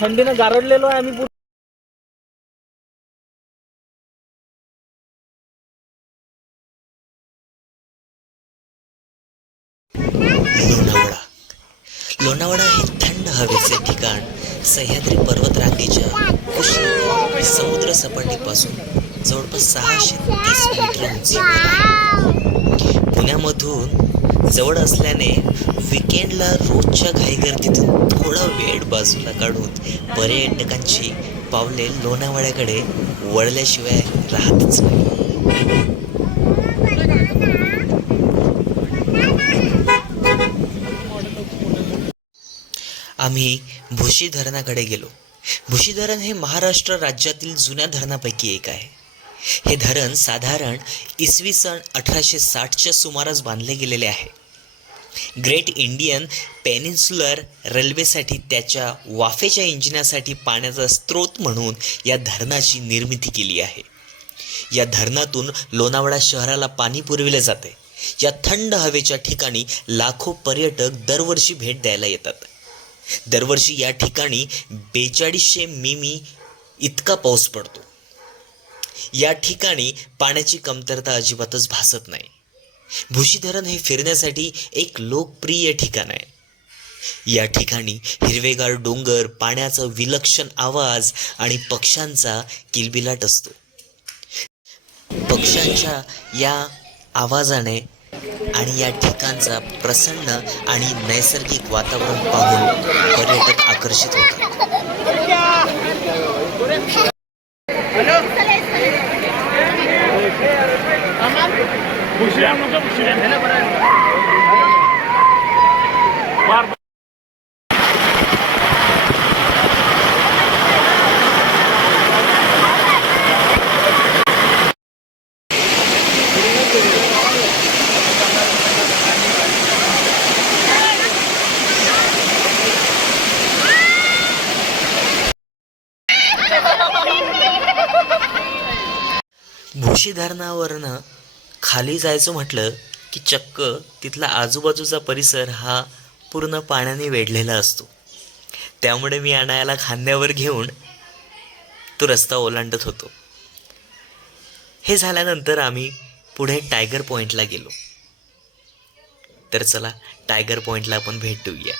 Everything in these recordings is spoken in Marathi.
थंडीनं गारडलेलो आहे आम्ही. लोणावळा हे थंड हवेचे ठिकाण सह्याद्री पर्वतरांगेच्या कुशीत समुद्र सपाटीपासून जवळपास 630 मीटर उंचीवर. पुण्यामधून जवळ असल्याने विकेंडला रोजच्या घाईगर्दीतून थोडा वेळ बाजूला काढून पर्यटकांची पावले लोणावळ्याकडे वळल्याशिवाय राहतच नाही. आम्ही भुशी धरणाकडे गेलो. भुशी धरण हे महाराष्ट्र राज्यातील जुन्या धरणापैकी एक आहे. हे धरण साधारण इसवी सन 1860च्या सुमारास बांधले गेलेले आहे. ग्रेट इंडियन पेनिन्सुलर रेल्वेसाठी त्याच्या वाफेच्या इंजिनासाठी पाण्याचा स्रोत म्हणून या धरणाची निर्मिती केली आहे. या धरणातून लोणावळा शहराला पाणी पुरविले जाते. या थंड हवेच्या ठिकाणी लाखो पर्यटक दरवर्षी भेट द्यायला येतात. दरवर्षी या ठिकाणी 4200 मिमी इतका पाऊस पडतो. या ठिकाणी पाण्याची कमतरता अजिबातच भासत नाही. भुशी धरण हे फिरण्यासाठी एक लोकप्रिय ठिकाण आहे. या ठिकाणी हिरवेगार डोंगर, पाण्याचा विलक्षण आवाज आणि पक्ष्यांचा किलबिलाट असतो. पक्ष्यांच्या या आवाजाने आणि या ठिकाणचा प्रसन्न आणि नैसर्गिक वातावरण पाहून पर्यटक आकर्षित होतात. भुशी धरणावरनं खाली जायचं म्हटलं की चक्क तिथला आजूबाजूचा परिसर हा पूर्ण पाण्याने वेढलेला असतो. त्यामुळे मी आणायला खांद्यावर घेऊन तो रस्ता ओलांडत होतो. हे झाल्यानंतर आम्ही पुढे टायगर पॉईंटला गेलो. तर चला टायगर पॉईंटला आपण भेट देऊया.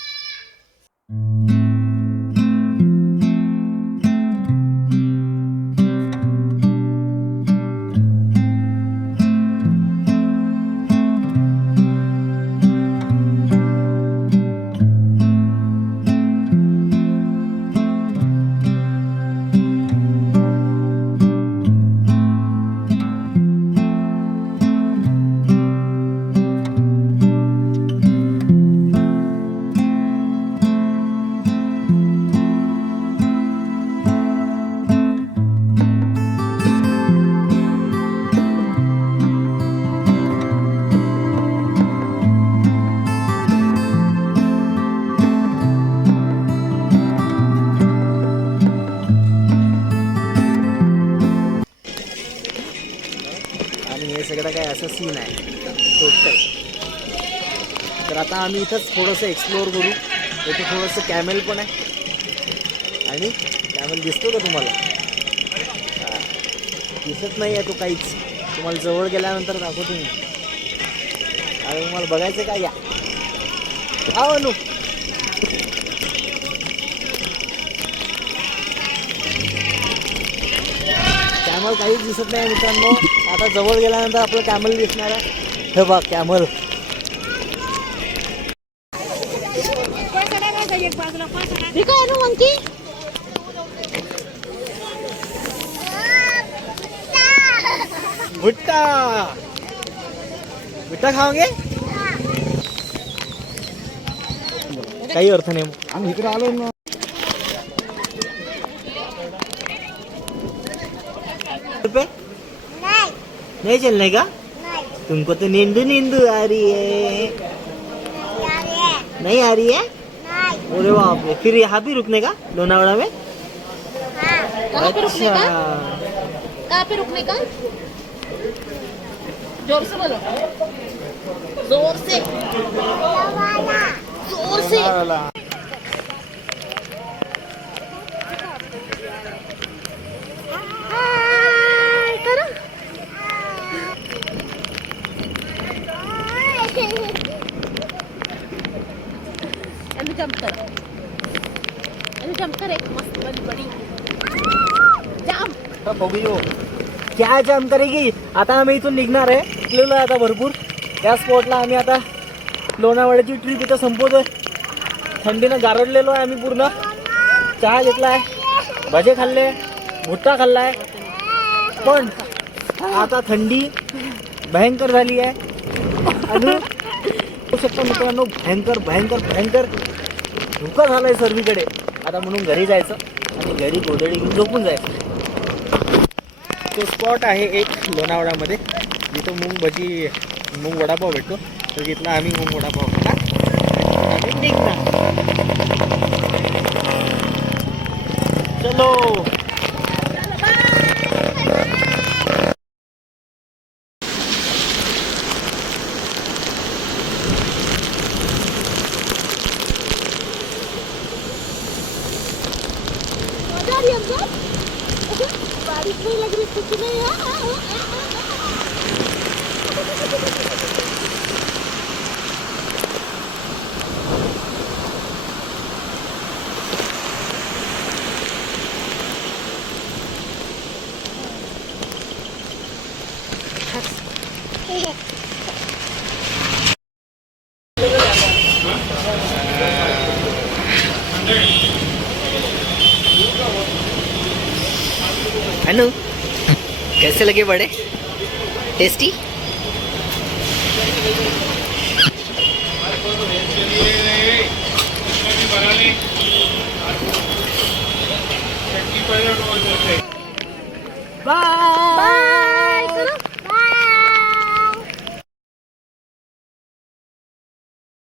सगळं काय असं सीन आहे टोटल. तर आता आम्ही इथंच थोडंसं एक्सप्लोअर करू. इथे थोडंसं कॅमेल पण आहे. आणि कॅमेल दिसतो का तुम्हाला? दिसत नाही आहे तो काहीच. तुम्हाला जवळ गेल्यानंतर दाखवतो मी. अरे तुम्हाला बघायचं का? या अनु कॅमल काहीच दिसत नाही मित्रांनो. आता जवळ गेल्यानंतर आपलं कॅमल दिसणार आहे. हे बघ कॅमल. भुट्टा भुट्टा खाओगे? काही अर्थ नाही. आम्ही इकडे आलो ना. नहीं चलने का? तुमको तो नींदू नींदू आ रही है. नहीं आ रही है? अरे बाप रे, फिर यहाँ भी रुकने का लोनावाड़ा में? कहाँ पे रुकने का? अच्छा, कहाँ पे रुकने का? जोर से बोलो, जोर से, जोर से। करो। अभी जंप कर, अभी जंप कर, एक मस्त वाली बड़ी जंप। बघूयो क्या जाम करेगी. आता आम्ही इथून निघणार आहे. निघलेलो आहे आता भरपूर. त्या स्पॉटला आम्ही आता लोणावळ्याची ट्रिप इथं संपवतोय. थंडीनं गारडलेलो आहे आम्ही पूर्ण. चहा घेतलाय, भजे खाल्ले, भुट्टा खाल्लाय, पण आता थंडी भयंकर झाली आहे. आणि होऊ शकतं मित्रांनो, भयंकर भयंकर भयंकर धोका झालाय सर्वीकडे. आता म्हणून घरी जायचं आणि घरी गोधडी घेऊन झोपून जायचं. तो स्पॉट आहे एक लोणावळ्यामध्ये जिथं मूग वडापाव भेटतो. तर तिथला आम्ही मूग वडापाव खाला आणि निघणार. चलो. बारिश नहीं लग रही, कुछ नहीं है। अनु, कैसे लगे बड़े? टेस्टी? बाय.